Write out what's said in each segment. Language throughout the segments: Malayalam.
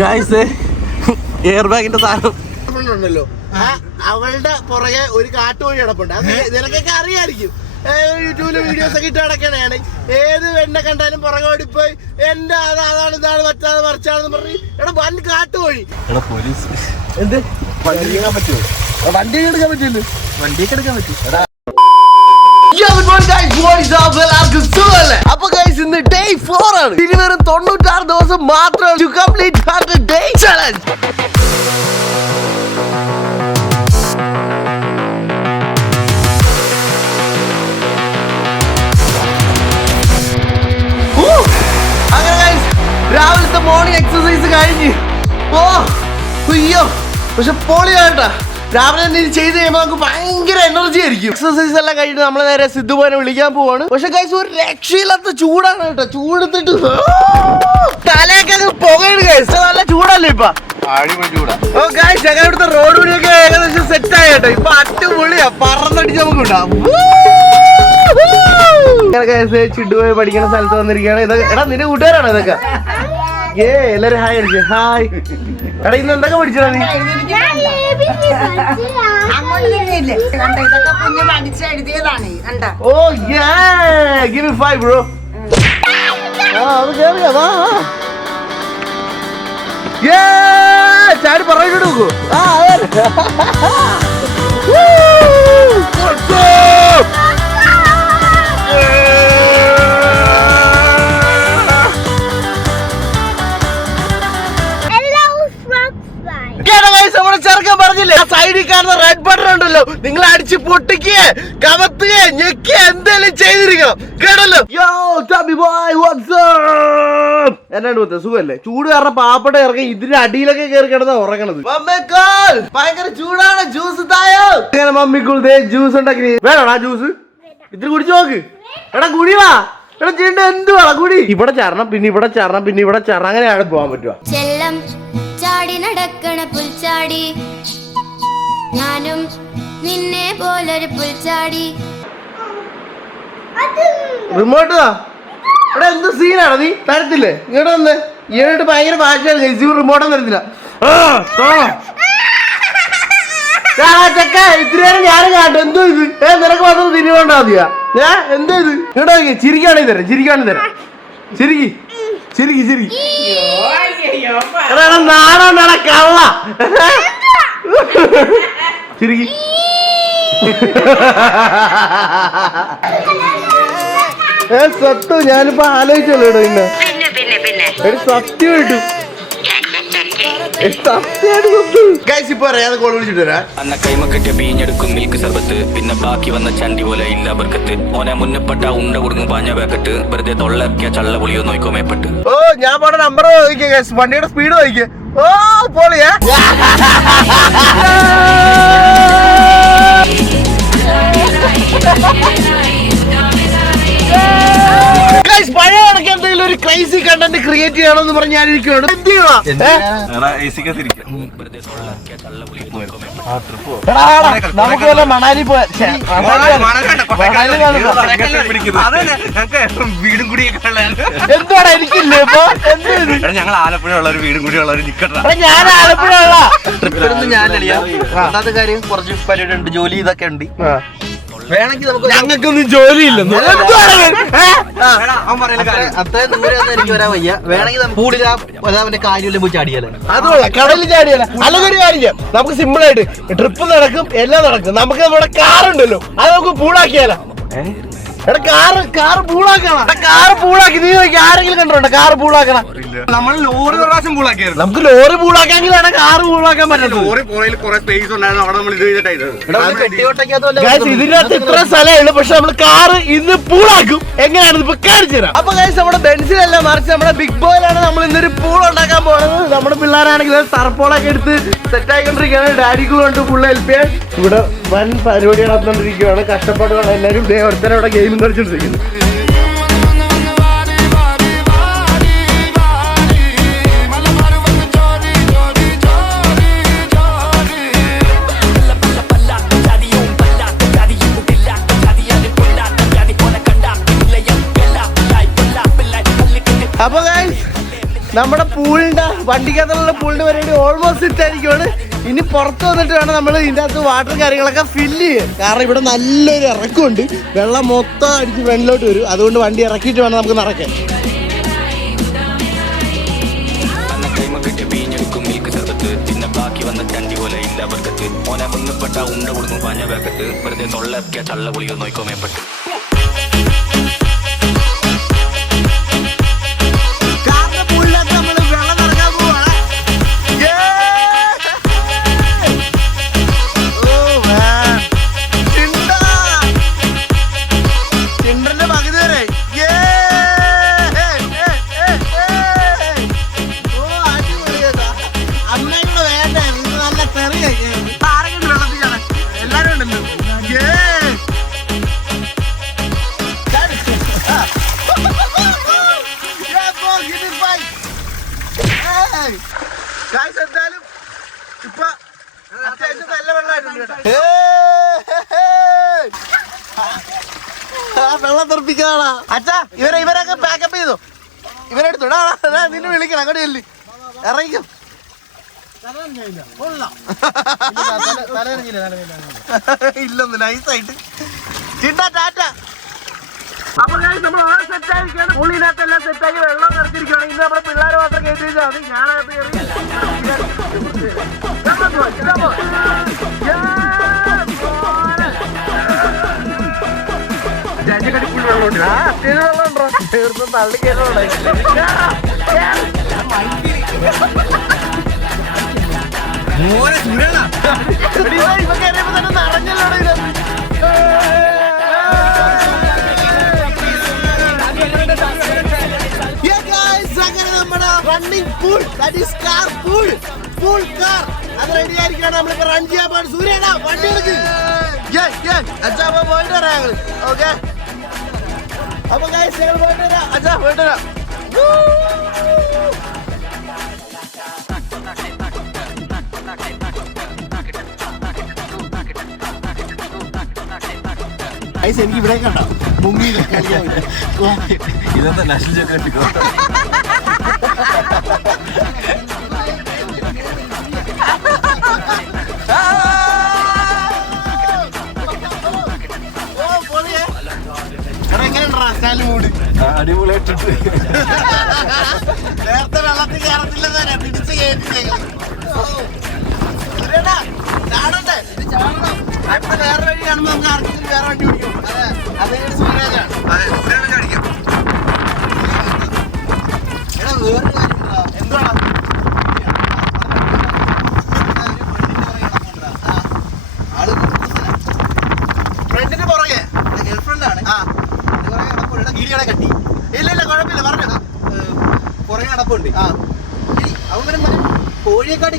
ഗായ്സ് എയർ ബാഗിന്റെ സാധനം. ഉണ്ടല്ലോ. അവളുടെ പുറകെ ഒരു കാട്ടുവഴി കിടപ്പുണ്ട്. അത് നിനക്കൊക്കെ അറിയായിരിക്കും. ഏ, യൂട്യൂബിൽ വീഡിയോസ് ഒക്കെ ഇട്ട് കിടക്കണേണ് ഏത് വെണ്ണ കണ്ടാലും പുറകെ ഓടിപ്പോയി എന്റെ അത്? അതാണ് ഇതാണ് മറ്റാണ് മറിച്ചാണെന്ന് പറഞ്ഞ് എടാ വൻ കാട്ടുവഴി. പോലീസ്. എന്ത്? വണ്ടി എടുക്കാൻ പറ്റുമോ വണ്ടി എടുക്കാൻ പറ്റില്ല? വണ്ടിയൊക്കെ എടുക്കാൻ പറ്റും. അപ്പൊ ഗൈസ് ഇന്ന് ഡേ ഫോർ ആണ്. ഇനി വെറും തൊണ്ണൂറ്റാറ് ദിവസം മാത്രം ടു കംപ്ലീറ്റ് ഡേ ചലഞ്ച് രാവിലത്തെ മോർണിംഗ് എക്സസൈസ് കഴിഞ്ഞ്. ഓ അയ്യോ പക്ഷെ പൊളിയാട്ടാ. രാവിലെ തന്നെ ഇത് ചെയ്ത് കഴിയുമ്പോൾ നമുക്ക് ഭയങ്കര എനർജി ആയിരിക്കും. എക്സസൈസ് എല്ലാം കഴിഞ്ഞിട്ട് നമ്മൾ നേരെ സിദ്ധുപോനെ വിളിക്കാൻ പോവാണ്. പക്ഷെ കൈസ് ഒരു രക്ഷയില്ലാത്ത ചൂടാണ് കേട്ടോ. ചൂടെടുത്തിട്ട് തലയൊക്കെ അത് പുകയാണ് കൈസ് നല്ല ചൂടല്ലേ ഇപ്പൊ? ഇവിടുത്തെ റോഡ് വഴിയൊക്കെ ഏകദേശം സെറ്റ് ആയി കേട്ടോ. ഇപ്പൊ അടിപൊളിയാ. പറന്നടിച്ച് നമുക്ക് കേസ് ചിട്ടുപോയി പഠിക്കുന്ന സ്ഥലത്ത് വന്നിരിക്കുകയാണ്. ഇതൊക്കെ എടാ നിന്റെ കൂട്ടുകാരാണോ ഇതൊക്കെ? ഏ എല്ലാരും ഹായ് അടിച്ചു. ഹായ്. എടാ ഇന്ന് എന്തൊക്കെ പഠിച്ചടാ നീ? ഓ yeah give me five bro ആ അത് കേറിയാ വാ യേ ചാടി പറഞ്ഞിട്ട് നോക്കൂ ആ അതെ. പൊട്ടിക്കുക കമത്തുക ഞെക്കുക എന്തെങ്കിലും ചെയ്തിരിക്കണം. കേടല്ലോ യോ ടബി ബോയ് വാട്സ് എന്നാണ് പറ്റുക സുഖല്ലേ? ചൂട് കാരണം പാപ്പട ഇറങ്ങി ഇതിന്റെ അടിയിലൊക്കെ കയറി കിടന്നാ ഉറങ്ങണത്. ഭയങ്കര ചൂടാണ് ജ്യൂസ് തായോ? അങ്ങനെ മമ്മിക്കുൾ ദേ ജ്യൂസ് ഉണ്ടാക്കി വേണോടാ ജ്യൂസ് ഇതിന് കുടിച്ചു നോക്ക്. എടാ കുടി വാ. എടാ ചെയ്യേണ്ട എന്തുവാ കുടി. ഇവിടെ ചേരണം പിന്നെ ഇവിടെ ചേരണം പിന്നെ ഇവിടെ ചരണം. അങ്ങനെയാണ് പോകാൻ പറ്റുക. ചെല്ലം ചാടി നടക്കണ പുൽച്ചാടി. ഞാനും നിന്നെ പോലൊരു പുൽച്ചാടി. റിമോട്ട് ഇവിടെ എന്ത് സീനാണ് നീ? തരത്തില്ലേ? ഇങ്ങോട്ട് വന്ന്. ഇങ്ങോട്ട് ഭയങ്കര ഭാഷയാണ് ഗൈസ് റിമോട്ടും തരത്തില്ല. ചെക്ക ഇത്തിരി നേരം ഞാനും കാട്ടും എന്തോ ഇത്? ഏ നിനക്ക് മാത്രം തിരികൊണ്ടാ മതിയാ? ഏ എന്തോ ഇത്? ഇങ്ങോട്ട് നോക്കി ചിരിക്കാണെങ്കിൽ തരാം ചിരിക്കാണെങ്കിൽ തരാം. ചിരിക്കി. ചിരിക്കി ചിരിക്കി. നാണോണ്ടാടാ കള്ള. ചിരിക്കി. ഏ സത്യം ഞാനിപ്പോ ആലോചിച്ചല്ലോ ഇടോ ഇന്ന്. ഒരു സത്യം കിട്ടും ും ഇപ്പൊ അറിയാതെ കോൾ വിളിച്ചിട്ട് വരാം. അന്ന കൈമ കെട്ടിയ പീഞ്ഞെടുക്കും മിൽക്ക് സർബത്ത്. പിന്നെ ബാക്കി വന്ന ചണ്ടി പോലെ ഇല്ല ബർക്കത്ത്. ഓനെ മുന്നപ്പെട്ട ഉണ്ട കുടുങ്ങും പാഞ്ഞ പാക്കറ്റ് വെറുതെ തൊള്ളക്കിയ ചള്ള പൊളിയോ നോക്കോ മേപ്പെട്ട്. ഓ ഞാൻ പോണ നമ്പർ വണ്ടിയുടെ സ്പീഡ് നോക്കിക്കേ ഓ പോളിയാ. മേപ്പെട്ട് എടാ, എടാ, നമുക്ക് വല്ല മണാലി. വീടും കൂടിയൊക്കെ എന്താണ് എനിക്കില്ലേ ഇപ്പൊ? എന്ത് ഞങ്ങൾ ആലപ്പുഴ ഉള്ള ഒരു വീടും കൂടി ഉള്ള ഒരു നിക്കട്ടാ. എടാ, ഞാൻ ആലപ്പുഴ ഉള്ള ട്രിപ്പിലൊന്നും ഞാനല്ല ഒന്നാമത്തെ കാര്യം കുറച്ച് പരിപാടി ഉണ്ട് ജോലി ഇതൊക്കെ ഉണ്ട്. വേണമെങ്കിൽ നമുക്ക് ഞങ്ങൾക്കൊന്നും ജോലിയില്ല. അത്രയും ദൂരെ ഒന്നും എനിക്ക് വരാൻ വയ്യ. വേണമെങ്കിൽ നമുക്ക് കൂടുതൽ അവന്റെ കാര്യമെല്ലാം പോയി ചാടിയാലേ? അതുള്ള കടലിൽ ചാടിയല്ല അല്ലെങ്കിൽ ഒരു കാര്യം. ചെയ്യാം നമുക്ക് സിമ്പിൾ ആയിട്ട് ട്രിപ്പ് നടക്കും എല്ലാം നടക്കും. നമുക്ക് നമ്മുടെ കാറുണ്ടല്ലോ അത് നമുക്ക് പൂളാക്കിയാലോ എടാ കാറ് കാറ് പൂളാക്കണം. എടാ കാറ് പൂളാക്കി. നീ നോക്കി ആരെങ്കിലും കണ്ടിട്ടുണ്ടോ? കാറ് പൂളാക്കണം. നമ്മൾ ലോറി ഒരു പ്രാവശ്യം പൂളാക്കിയായിരുന്നു. നമുക്ക് ലോറി പൂളാക്കാമെങ്കിലാണ് കാറ് പൂളാക്കാൻ പറ്റുന്നത് ലോറി പുറയിൽ കുറെ സ്പേസ് ഉണ്ടായിരുന്നു. അവിടെ നമ്മൾ ഇത് ചെയ്തിട്ടായിരുന്നു. ഇതിനകത്ത് ഇത്ര സ്ഥലമുള്ളൂ പക്ഷെ നമ്മൾ കാറ് ഇന്ന് പൂളാക്കും. എങ്ങനെയാണ് ഇപ്പൊ കാണിച്ചു തരാം. അപ്പൊ ഗൈസ് നമ്മുടെ ബെൻസിലല്ല മറിച്ച് നമ്മുടെ ബിഗ് ബോയിലാണ് നമ്മൾ ഇന്നൊരു പൂൾ ഉണ്ടാക്കാൻ പോകുന്നത് നമ്മുടെ പിള്ളേരാണെങ്കിൽ തറപ്പോളൊക്കെ എടുത്ത് സെറ്റ് ആയിക്കൊണ്ടിരിക്കുകയാണ്. കൂടെ കൊണ്ട് ഫുൾ ഹെൽപ്പ് ചെയ്യാൻ. ഇവിടെ വൻ പരിപാടി നടന്നുകൊണ്ടിരിക്കുകയാണ് കഷ്ടപ്പാടുകളാണ്. എല്ലാവരും ദേ ഒരുത്തരം നിന്നും കളിച്ചുകൊണ്ടിരിക്കുന്നു അപ്പൊ നമ്മുടെ പൂളിന്റെ വണ്ടിക്കകത്തുള്ള പൂളിന് വരേണ്ടി ഓൾമോസ്റ്റ് ഇട്ടായിരിക്കുവാണ് ഇനി പുറത്ത് വന്നിട്ട് വേണം നമ്മൾ ഇതിന്റെ അകത്ത് വാട്ടർ കാര്യങ്ങളൊക്കെ ഫില്ല് ചെയ്യാൻ. കാരണം ഇവിടെ നല്ലൊരു ഇറക്കമുണ്ട്. വെള്ളം മൊത്തം അടിച്ച് വെള്ളോട്ട് വരും. അതുകൊണ്ട് വണ്ടി ഇറക്കിയിട്ട് വേണം നമുക്ക് നടക്കാൻ. ഓനെ ഉണ്ട കൊടുക്കും പാഞ്ഞ വേക്കത്ത്. വെറുതെ തൊള്ളക്കിയ ചള്ള പുളിയോ നോക്കോ മേപ്പെട്ട്. വെള്ളം തെറപ്പിക്കാളാ അച്ഛാ ഇവരെ ഇവരൊക്കെ പാക്കപ്പ് ചെയ്തു. ഇവരെടുത്തു. നിന്നെ വിളിക്കണം. അങ്ങോട്ട് ചെല്ലി. ഇറങ്ങിക്കും. ഇല്ലൊന്ന് നൈസായിട്ട് ചിണ്ട ടാറ്റ. അപ്പൊ ഞാൻ നമ്മൾ ഓണം സെറ്റ് ആയിരിക്കാണ് പുള്ളിനകത്ത് എല്ലാം സെറ്റ് ആക്കി വെള്ളം നിറച്ചിരിക്കുകയാണ്. ഇന്ന് നമ്മുടെ പിള്ളേർ മാത്രം കയറ്റി വെച്ചാൽ മതി. ഞാനകത്ത് കയറി running pool that is car pool pool car അത് റെഡി ആയിരിക്കണം നമ്മളിപ്പോ റൺ ചെയ്യാൻ പാട് സൂര്യടാ വണ്ടി എടുക്ക് പോയിട്ട് വരാം ഞങ്ങൾ ഓക്കെ അപ്പൊ ഗൈസ് ഞങ്ങൾ പോയിട്ട് വരാം. അച്ഛാ പോയിട്ട് വരാം. എനിക്ക് ഇവിടെ കണ്ടോ? മുങ്ങി കളിക്കാൻ ഇതെന്താ നാഷണൽ ജോഗ്രഫിക്കോ എങ്ങനെയുണ്ടാ മൂടി അടിപൊളിയായിട്ടുണ്ട്. നേരത്തെ വെള്ളത്തിൽ കയറത്തില്ല തന്നെ പിടിച്ച് അടുത്ത വേറെ വഴി കാണുമ്പോ നമുക്ക് ആർക്കെങ്കിലും വേറെ വണ്ടി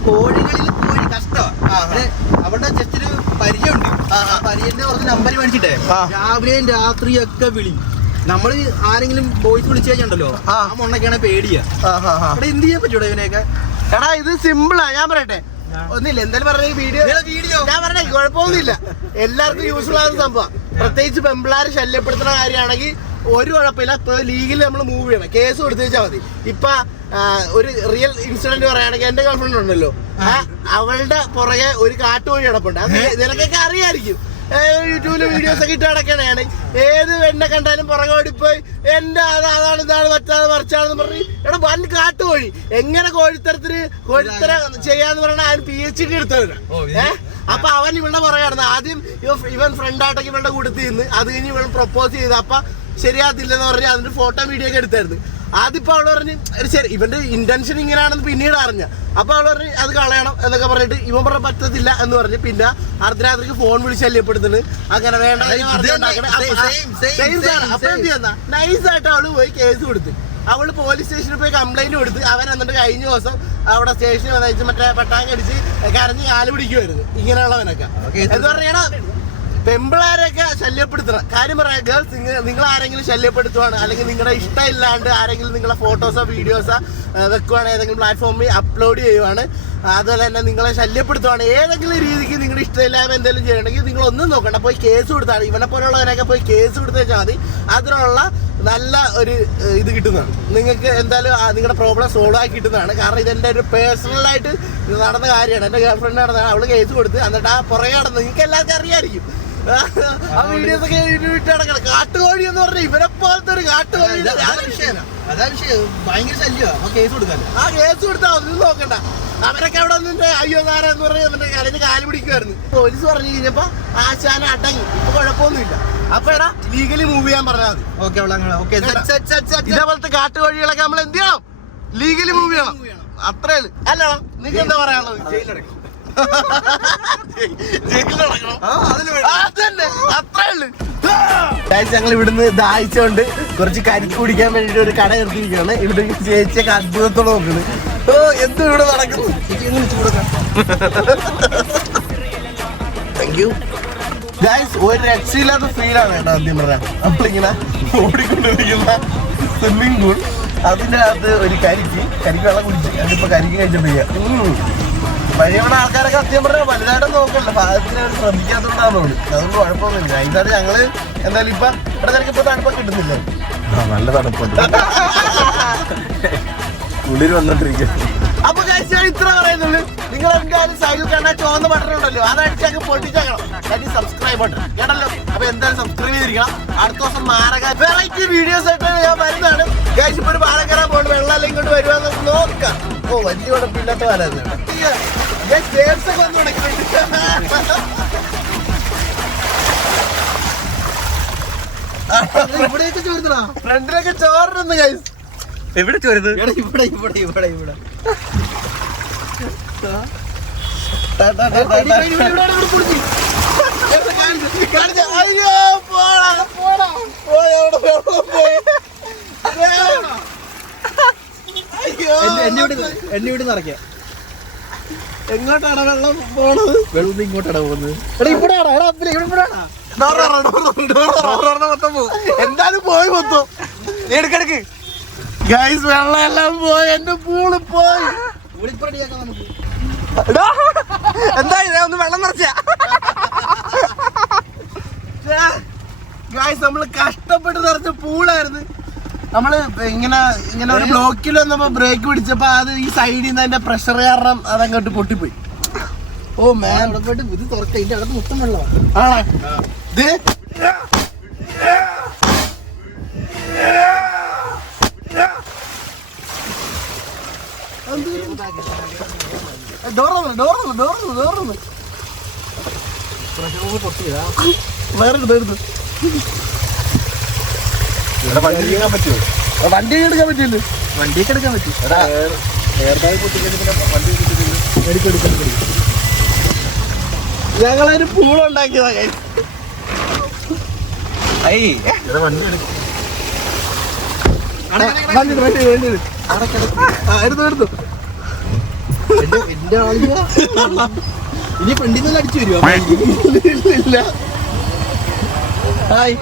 കോഴികളിൽ കോഴി കഷ്ടമാണ് അവിടെ ജസ്റ്റ് ഒരു പരിചയമുണ്ട്. പരിചയന്റെ കുറച്ച് നമ്പർ മേടിച്ചിട്ടേ. രാവിലെയും രാത്രിയും ഒക്കെ വിളി. നമ്മൾ ആരെങ്കിലും ബോയ്സ് വിളിച്ചു കഴിഞ്ഞുണ്ടല്ലോ ആ. പേടിയാ. അവിടെ എന്ത് ചെയ്യാൻ പറ്റൂടെ ഇവനെയൊക്കെ? എടാ ഇത് സിമ്പിളാ ഞാൻ പറയട്ടെ. ഒന്നില്ല എന്തായാലും പറഞ്ഞ വീഡിയോ വീഡിയോ ഞാൻ പറഞ്ഞ കുഴപ്പമൊന്നുമില്ല. എല്ലാവർക്കും യൂസ്ഫുൾ ആകുന്ന സംഭവം. പ്രത്യേകിച്ച് പെമ്പിളാര് ശല്യപ്പെടുത്തുന്ന കാര്യമാണെങ്കിൽ ഒരു കുഴപ്പമില്ല. ഇപ്പൊ ലീഗിൽ നമ്മൾ മൂവ് ചെയ്യണം. കേസ് കൊടുത്തു വെച്ചാൽ മതി. ഇപ്പൊ ഒരു റിയൽ ഇൻസിഡന്റ് പറയുകയാണെങ്കിൽ എന്റെ ഗേൾഫ്രണ്ട് ഉണ്ടല്ലോ. അവളുടെ പുറകെ ഒരു കാട്ടുവഴി കിടപ്പുണ്ട്. അത് നിനക്കൊക്കെ അറിയായിരിക്കും. യൂട്യൂബിൽ യൂട്യൂബിൽ വീഡിയോസ് ഒക്കെ ഇട്ട് നടക്കണയാണ് ഏത് വെണ്ണ കണ്ടാലും പുറകെ ഓടിപ്പോയി എന്റെ അത് അതാണ് ഇതാണ് മറ്റാണ് മറിച്ചാണെന്ന് പറഞ്ഞ് എടാ വൻ കാട്ടുകോഴി എങ്ങനെ കോഴിത്തരത്തിന് കോഴിത്തര ചെയ്യാന്ന് പറഞ്ഞാൽ അവൻ പി എച്ച് ഡി എടുത്തവനാ. ഏഹ് അപ്പൊ അവൻ ഇവളുടെ പുറകെ നടന്നു ആദ്യം ഇവൻ ഫ്രണ്ടായിട്ടൊക്കെ ഇവളുടെ കൂട്ടത്തിൽ നിന്ന് അത് കഴിഞ്ഞ് ഇവൾ പ്രപ്പോസ് ചെയ്ത് അപ്പൊ ശരിയാത്തില്ലെന്ന് പറഞ്ഞ് അതിന്റെ ഫോട്ടോ വീഡിയോ ഒക്കെ എടുത്തായിരുന്നു. ആദ്യപ്പോ അവൾ പറഞ്ഞ് ശരി ഇവന്റെ ഇന്റൻഷൻ ഇങ്ങനെയാണെന്ന് പിന്നീട് അറിഞ്ഞ. അപ്പൊ അവൾ പറഞ്ഞ് അത് കളയണം എന്നൊക്കെ പറഞ്ഞിട്ട് ഇവൻ പറഞ്ഞ പറ്റത്തില്ല എന്ന് പറഞ്ഞ്. പിന്നെ അർദ്ധരാത്രിക്ക് ഫോൺ വിളിച്ച് ശല്യപ്പെടുത്തുന്നു അങ്ങനെ വേണ്ട അപ്പൊ എന്ത് ചെയ്യുന്ന? നൈസായിട്ട് അവൾ പോയി കേസ് കൊടുത്തു. അവൾ പോലീസ് സ്റ്റേഷനിൽ പോയി കംപ്ലൈന്റ് കൊടുത്ത്. അവൻ എന്നിട്ട് കഴിഞ്ഞ ദിവസം അവിടെ സ്റ്റേഷനിൽ വന്നിട്ട് മറ്റേ പട്ടാങ്കടിച്ച് കരഞ്ഞ് കാൽ പിടിക്കുമായിരുന്നു ഇങ്ങനെയുള്ളവനൊക്കെ. എന്ന് പറഞ്ഞാൽ പെമ്പിളാരെയൊക്കെ ശല്യപ്പെടുത്തണം. കാര്യം പറയാം ഗേൾസ് നിങ്ങൾ ആരെങ്കിലും ശല്യപ്പെടുത്തുവാണ് അല്ലെങ്കിൽ നിങ്ങളുടെ ഇഷ്ടമില്ലാണ്ട് ആരെങ്കിലും നിങ്ങളെ ഫോട്ടോസോ വീഡിയോസോ വെക്കുവാണ് ഏതെങ്കിലും പ്ലാറ്റ്ഫോമിൽ അപ്ലോഡ് ചെയ്യുവാണ് അതുപോലെ തന്നെ നിങ്ങളെ ശല്യപ്പെടുത്തുവാണ്. ഏതെങ്കിലും രീതിക്ക് നിങ്ങളുടെ ഇഷ്ടമില്ലായ്മ എന്തെങ്കിലും ചെയ്യണമെങ്കിൽ നിങ്ങൾ ഒന്നും നോക്കണ്ട. പോയി കേസ് കൊടുത്താണ് ഇവനെ പോലുള്ളവരൊക്കെ പോയി കേസ് കൊടുത്തു വെച്ചാൽ മതി. അതിനുള്ള നല്ല ഒരു ഇത് കിട്ടുന്നതാണ്. നിങ്ങൾക്ക് എന്തായാലും നിങ്ങളുടെ പ്രോബ്ലം സോൾവ് ആക്കി കിട്ടുന്നതാണ്. കാരണം ഇതെന്റെ ഒരു പേഴ്സണലായിട്ട് നടന്ന കാര്യമാണ്. എന്റെ ഗേൾ ഫ്രണ്ട് നടന്നതാണ് അവൾ കേസ് കൊടുത്ത് എന്നിട്ട് ആ പുറകെ നടന്ന് നിങ്ങൾക്ക് എല്ലാവർക്കും അറിയായിരിക്കും ആ വീഡിയോസ് ഒക്കെ വിട്ട് നടക്കണം. കാട്ടുകോഴി എന്ന് പറഞ്ഞ ഇവരെ പോലത്തെ ഒരു കാട്ടുകോഴി അതാ വിഷയം. ഭയങ്കര ശല്യം അപ്പൊ കേസ് കൊടുക്കാല്ലോ ആ കേസ് കൊടുത്താൽ അതൊന്നും നോക്കണ്ട. അവരൊക്കെ അവിടെ നിന്നിട്ട് അയ്യോ നാരെന്ന് പറഞ്ഞ് അവന്റെ കരഞ്ഞ് കാൽ പിടിക്കുമായിരുന്നു പോലീസ് പറഞ്ഞു കഴിഞ്ഞപ്പോ ആശാന അടങ്ങി. ഇപ്പൊ കുഴപ്പമൊന്നുമില്ല. അപ്പൊ എടാ ലീഗലി മൂവ് ചെയ്യാൻ പറഞ്ഞാൽ മതി. ഓക്കെ ഓക്കെ ഇതേപോലത്തെ കാട്ടുകോഴികളൊക്കെ നമ്മൾ എന്ത് ചെയ്യണം ലീഗലി മൂവ് ചെയ്യണം. അത്രേ അല്ലടാ നിങ്ങൾക്ക് എന്താ പറയാനുള്ളത്? ഞങ്ങൾ ഇവിടുന്ന് ദാഹിച്ചോണ്ട് കുറച്ച് കരിക്ക് കുടിക്കാൻ വേണ്ടിട്ട് ഒരു കട നിർത്തിയിരിക്കുകയാണ്. ഇവിടെ ചേച്ചിയൊക്കെ അത്ഭുതത്തോടെ നോക്കുന്നത് ഓ എന്ത് ഇവിടെ നടക്കുന്നു? താങ്ക് യു ഗൈസ് ഒരു രക്ഷയില്ലാത്ത ഫീലാണ് കേട്ടോ ആദ്യം പറയാം നമ്മളിങ്ങനെ ഓടിക്കൊണ്ടിരിക്കുന്ന സ്വിമ്മിംഗ് പൂൾ അതിന്റെ അകത്ത് ഒരു കരിക്ക് കരിക്ക് വെള്ളം കുടിച്ച്. അതിപ്പോ കരിക്ക് കഴിച്ചിട്ടില്ല വഴിയുള്ള ആൾക്കാരൊക്കെ സത്യം പറഞ്ഞാൽ വലുതായിട്ട് നോക്കണ്ട. പാകത്തിന് അവർ ശ്രദ്ധിക്കാത്തതുകൊണ്ടാണ് അതുകൊണ്ട് കുഴപ്പമൊന്നുമില്ല. ഇതാണ് ഞങ്ങൾ എന്തായാലും ഇപ്പൊ ഇവിടെ നിനക്ക് ഇപ്പൊ തണുപ്പൊക്കെ കിട്ടുന്നില്ല? നല്ല തണുപ്പുണ്ട്. ഉള്ളിൽ വന്നോണ്ടിരിക്കും അപ്പൊ guys, ഞാൻ ഇത്ര പറയുന്നുള്ളൂ. നിങ്ങൾ എന്തായാലും സൈഡിൽ കണ്ട ചുവന്ന ബട്ടൺ ഉണ്ടല്ലോ. അത് അടിച്ചങ്ങ് പൊട്ടിച്ചേക്കണം. സബ്സ്ക്രൈബ് ബട്ടൺ കേട്ടല്ലോ? അപ്പൊ എന്തായാലും സബ്സ്ക്രൈബ് ചെയ്തിരിക്കണം. അടുത്ത ദിവസം മാരക വെറൈറ്റി വീഡിയോസ് ആയിട്ട് ഞാൻ വരുന്നതാണ്. ഗൈസ് ഇപ്പൊ ഒരു പാലം കയറാൻ പോകുന്നത് വെള്ളം ഇങ്ങോട്ട് വരുവാന്ന് നോക്കാം. ഓ വലിയ കുഴപ്പമില്ലാത്ത പാലായിരുന്നു ജേംസ് ഒക്കെ വന്ന് ഇവിടെയൊക്കെ ചോദിച്ചടാ ഫ്രണ്ടിലൊക്കെ ചോറിനുണ്ട് ഗൈസ് എവിടെ ചോരുന്നത്? ഇവിടെ ഇവിടെ ഇവിടെ ഇവിടെ ഇവിടെ. എന്നെ ഇവിടെ നിറയ്ക്കാം എങ്ങോട്ടാണ് വെള്ളം പോണത് വെള്ളം ഇങ്ങോട്ടാണ് പോകുന്നത് എടാ ഇവിടെയാണ് എടാ അപ്പിലെ ഇവിടെ ഇവിടെയാണോ എന്തായാലും പോയി മൊത്തം. എടുക്കെടുക്ക് ഗൈസ് വെള്ളം എല്ലാം പോയി എന്റെ പൂൾ പോയി വിളിപ്പടിയാക്കാം നമുക്ക് എന്താ ഇത്? ഒന്ന് വെള്ളം നിറച്ച. ഗായ്സ് നമ്മൾ കഷ്ടപ്പെട്ട് നിറച്ച പൂളായിരുന്നു. നമ്മൾ ഇങ്ങനെ ഇങ്ങനെ ഒരു ബ്ലോക്കിൽ വന്നപ്പോ ബ്രേക്ക് പിടിച്ചപ്പോ അത് ഈ സൈഡിൽ നിന്ന് അതിന്റെ പ്രഷർ കാരണം അതങ്ങോട്ട് പൊട്ടിപ്പോയി. ഓ മാൻ അവിടെ പോയിട്ട് ഇത് തുറക്കാം. ഇതിന്റെ അകത്ത് മൊത്തം വെള്ളമാണ് ആണോ. ഇത്? ഡോർ ഡോർ ഡോർ ഡോർ വേറെ എടുത്തു വണ്ടി എടുക്കാൻ പറ്റുമോ? വണ്ടി എടുക്കാൻ പറ്റില്ല വണ്ടിയൊക്കെ എടുക്കാൻ പറ്റും. വണ്ടി ഞങ്ങളൊരു പൂളുണ്ടാക്കിയതാ guys. വണ്ടി എടുക്കും. വണ്ടി വണ്ടി വണ്ടി എടുത്തു. എന്റെ ഇനി ഫ്രണ്ടിൽ നിന്ന് അടിച്ചു വരുമോ ഇല്ല. ഹായ്.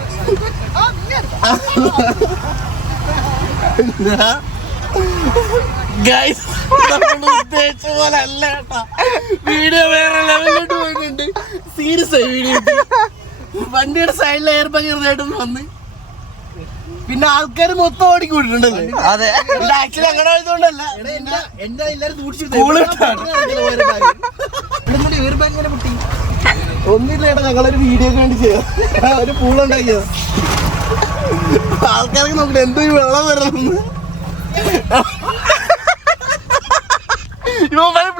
ഗൈസ് നമ്മൾ ഉദ്ദേശിച്ച പോലെ അല്ല കേട്ടോ. വീഡിയോ വേറെ ലെവലിലോട്ട് പോയിട്ടുണ്ട്. സീരിയസ് ആയി വീഡിയോ വണ്ടിയുടെ സൈഡിൽ എയർ ബാഗ് വന്ന്. പിന്നെ ആൾക്കാർ മൊത്തം ഓടിക്കൂട്ടിട്ടുണ്ടല്ലേ അതെ. ആക്ച്വലി അങ്ങനെ ആയതുകൊണ്ടല്ല. എന്റെ എല്ലാരും ഇങ്ങനെ പൊട്ടി. ഒന്നില്ല ഏട്ടാ ഞങ്ങളൊരു വീഡിയോ വേണ്ടി ചെയ്ത ഒരു പൂളുണ്ടാക്കിയത് ആൾക്കാർക്ക് നോക്കട്ടെ എന്തോ ഈ വെള്ളം വരണമെന്ന് ഇവന്മാര്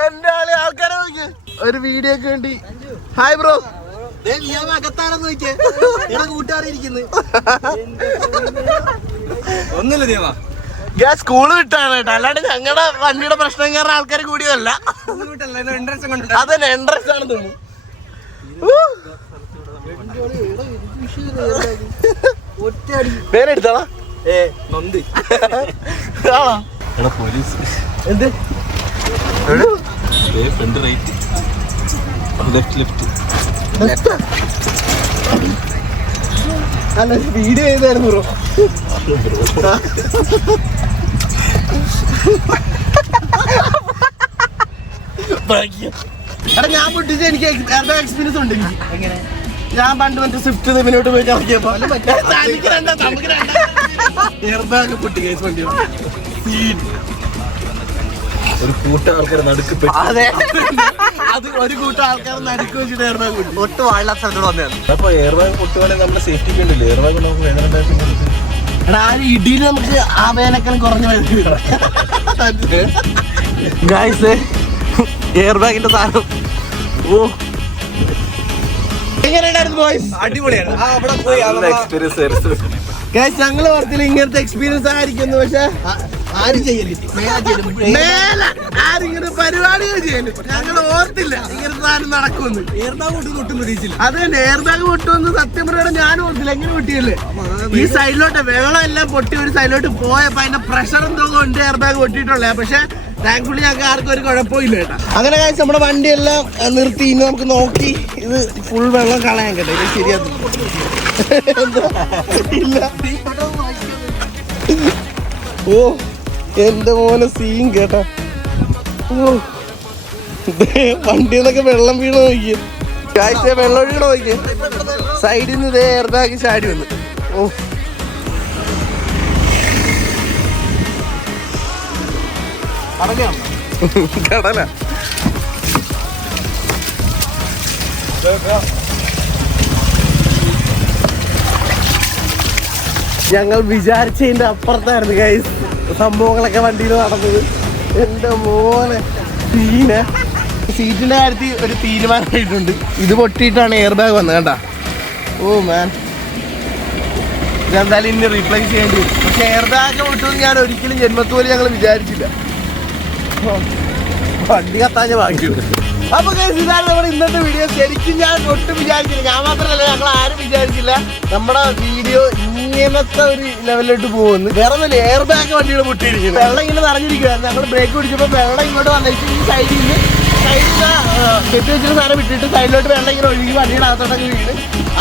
എന്റെ ആളെ ആൾക്കാരെ നോക്കിയ. ഒരു വീഡിയോ ഒക്കെ വേണ്ടി ഹായ് ബ്രോ ദേ, നീ ആ അകത്താണെന്ന് നോക്കിയേ കൂട്ടുകാരിയിരിക്കുന്നു ഒന്നുമില്ല നിയമ ഞാൻ സ്കൂൾ വിട്ടാണ് കേട്ടോ. അല്ലാണ്ട് ഞങ്ങളുടെ വണ്ടിയുടെ പ്രശ്നം കാരണം ആൾക്കാർ കൂടിയതല്ല. അതന്നെ ഇൻട്രസ്റ്റ് ആണ് തോന്നുന്നു. പേരെടുത്താണോ ഏ നന്ദി. ആണോ? എടാ പോലീസ്. എന്ത്? ഫ്രണ്ട് റൈറ്റ് ലെഫ്റ്റ് ലെഫ്റ്റ് അല്ല വീഡിയോ ചെയ്തായിരുന്നു ബ്രോ എടാ ഞാൻ പൊട്ടിച്ച് എനിക്ക് എക്സ്പീരിയൻസ് ഉണ്ട് എങ്ങനെ? ഞാൻ പണ്ട് മറ്റേ സ്വിഫ്റ്റ് മുന്നോട്ട് പോയി ഇറക്കിയപ്പോ പൊട്ടി കേസ് വണ്ടി. ഒരു കൂട്ടം ആൾക്കാരെ നടുക്ക് അതെ. അത് ഒരു കൂട്ടം ആൾക്കാർ നടുക്ക് വെച്ചിട്ട് എയർ ബാഗ് പൊട്ടി ഒട്ടും വാഴ സ്ഥലത്തോട് വന്നതാണ്. അപ്പൊ എയർ ബാഗ് പൊട്ടുവാണെങ്കിൽ നമ്മുടെ സേഫ്റ്റിക്ക് ഉണ്ടല്ലോ? എയർ ബാഗ് നമുക്ക് വേദന എടാ ആ ഇടിയിൽ നമുക്ക് ആ കുറഞ്ഞ കുറഞ്ഞു ഗായ്സ് എയർ ബാഗിന്റെ സാധനം. ഓ. എങ്ങനെയുണ്ടായിരുന്നു ഞങ്ങൾ ഓർത്തില്ല ഇങ്ങനത്തെ എക്സ്പീരിയൻസ് ആയിരിക്കുന്നു പക്ഷെ ആരും ചെയ്യരുത് മേല ആരിങ്ങനെ പരിപാടികൾ ചെയ്യൽ ഞങ്ങൾ ഓർത്തില്ല ഇങ്ങനെ സാധനം നടക്കുമെന്ന്. ഒട്ടും ഒട്ടും പ്രതീക്ഷിച്ചില്ല അത് തന്നെ. ബാഗ് പൊട്ടുമെന്ന് സത്യം പറയണം ഞാൻ ഓർത്തില്ല. എങ്ങനെ പൊട്ടിയല്ലേ ഈ സൈഡിലോട്ട് വെള്ളം എല്ലാം പൊട്ടി ഒരു സൈഡിലോട്ട് പോയപ്പോ അതിന്റെ പ്രഷർ എന്തോ കൊണ്ട് ബാഗ് പൊട്ടിയിട്ടുള്ളേ പക്ഷെ താങ്ക്ഫുള്ളി ഞങ്ങൾക്ക് ആർക്കും ഒരു കുഴപ്പമില്ല കേട്ടോ. അങ്ങനെ കാഴ്ച നമ്മുടെ വണ്ടിയെല്ലാം എല്ലാം നിർത്തി. ഇന്ന് നമുക്ക് നോക്കി ഇത് ഫുൾ വെള്ളം കളയാൻ കേട്ടോ. ഇത് ശരിയാ ഇല്ല. ഓ. എന്റെ മോനെ സീൻ കേട്ടാ. വണ്ടിന്നൊക്കെ വെള്ളം വീണ് നോക്കിയേ. കാഴ്ച വെള്ളം വീണ് നോക്കിയേ. സൈഡിൽ നിന്ന് ഇതേ ചാടി വന്ന്. ഓ കടല. ഞങ്ങൾ വിചാരിച്ചതിന്റെ അപ്പുറത്തായിരുന്നു ഗൈസ് സംഭവങ്ങളൊക്കെ വണ്ടിയിൽ നടന്നത്. എന്റെ മോനെ. സീന. സീറ്റിന്റെ കാര്യത്തിൽ ഒരു തീരുമാനമായിട്ടുണ്ട്. ഇത് പൊട്ടിയിട്ടാണ് എയർ ബാഗ് വന്നത് കണ്ട? ഓ മാൻ ഇതെന്തായാലും ഇനി റീപ്ലേസ് ചെയ്യേണ്ടി വരും. പക്ഷെ എയർ ബാഗ് പൊട്ടുമെന്ന് ഞാൻ ഒരിക്കലും ജന്മത്ത് ഞങ്ങൾ വിചാരിച്ചില്ല. വണ്ടി കത്താഞ്ഞ ഭാഗ്യം അപ്പൊ ഇതാണ് നമ്മുടെ ഇന്നത്തെ വീഡിയോ ശരിക്കും ഞാൻ ഒട്ടും വിചാരിച്ചില്ല. ഞാൻ മാത്രമല്ല ഞങ്ങൾ ആരും വിചാരിച്ചില്ല. നമ്മുടെ വീഡിയോ ഇങ്ങനത്തെ ഒരു ലെവലിലോട്ട് പോകുന്നു. വേറെ ഒന്നും എയർ ബാഗ് വണ്ടിയുടെ പൊട്ടിയിരിക്കുന്നു. വെള്ളം ഇങ്ങനെ നിറഞ്ഞിരിക്കുകയായിരുന്നു ഞങ്ങൾ ബ്രേക്ക് പിടിച്ചപ്പോൾ വെള്ളം ഇങ്ങോട്ട് വന്നിട്ട് ഈ സൈഡിൽ നിന്ന് സൈഡിൽ കെട്ടി വെച്ചിട്ട് സാധനം വിട്ടിട്ട് സൈഡിലോട്ട് വെള്ളം ഇങ്ങനെ ഒഴുകി വണ്ടിയുടെ അകത്തോട്ടൊക്കെ വീണ്.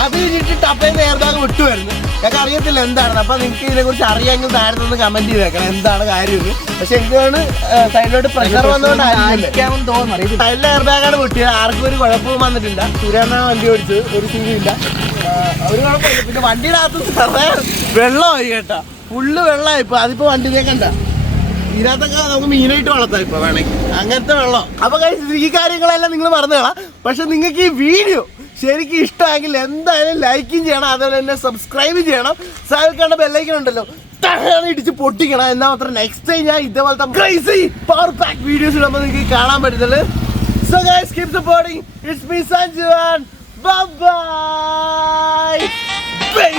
അത് കഴിഞ്ഞിട്ട് ടപ്പേന്ന് ബാഗ് വിട്ടുമായിരുന്നു ഞങ്ങൾക്ക് അറിയത്തില്ല എന്താണ് അപ്പൊ നിങ്ങൾക്ക് ഇതിനെ കുറിച്ച് അറിയാമെങ്കിൽ താഴെ നിന്ന് കമന്റ് ചെയ്തേക്കണം എന്താണ് കാര്യം പക്ഷെ എനിക്കാണ് സൈഡിലോട്ട് പ്രഷർ വന്നുകൊണ്ടായിരിക്കും തോന്നുന്നു. സൈഡിൽ എയർ ബാഗാണ് പൊട്ടിയത്. ആർക്കും ഒരു കുഴപ്പവും വന്നിട്ടില്ല. സൂര്യാണ്ണ വണ്ടി ഓടിച്ചത്. ഒരു സീനില്ല ഒരു കുഴപ്പമില്ല. പിന്നെ വണ്ടിയുടെ അകത്ത് വെള്ളമായി കേട്ടാ. ഫുള്ള് വെള്ളമായി. ഇപ്പൊ അതിപ്പോ വണ്ടി കണ്ട. ഇതിനകത്തൊക്കെ നമുക്ക് മീനായിട്ട് വളർത്താം ഇപ്പൊ വേണമെങ്കിൽ. അങ്ങനത്തെ വെള്ളം. അപ്പൊ കഴിച്ച് ഈ കാര്യങ്ങളെല്ലാം നിങ്ങൾ മറന്നുകളാം പക്ഷെ നിങ്ങൾക്ക് ഈ വീഡിയോ ശരിക്കും ഇഷ്ടമായെങ്കിൽ എന്തായാലും ലൈക്കും ചെയ്യണം അതുപോലെ തന്നെ സബ്സ്ക്രൈബ് ചെയ്യണം. സാധിക്കേണ്ട കണ്ട ബെല്ലൈക്കൻ ഉണ്ടല്ലോ. ഇടിച്ച് പൊട്ടിക്കണം. എന്നാ മാത്രം നെക്സ്റ്റ് ടൈം ഞാൻ ഇതേപോലത്തെ ക്രൈസി പവർ പാക്ക് വീഡിയോസ് ഇടുമ്പോൾ നിങ്ങൾക്ക് കാണാൻ പറ്റത്തില്ല so guys keep supporting it's me Sanjuvan bye bye